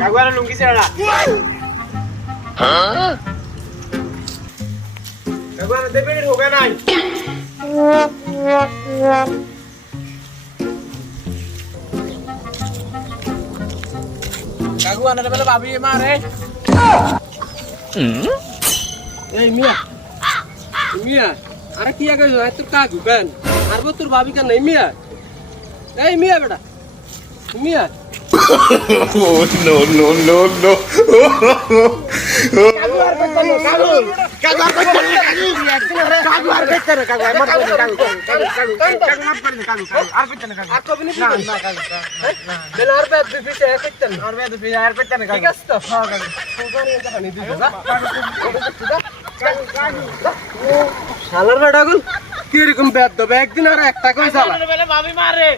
কাকু আর লুঙ্গি ছেড়া হ্যাঁ কাকু আর দেবে হোগা নাই কাকু আনারে বেলা ভাবি মারে এই মিয়া মিয়া আরে কি আগে তোর কাকু কেন আর তোর ভাবি কেন নাই মিয়া এই মিয়া বেটা মিয়া Oh no no no no! শালার বেটা গুল কিরকম বেদ দেবে একদিন আর একটা কই শালা ভাবি মারে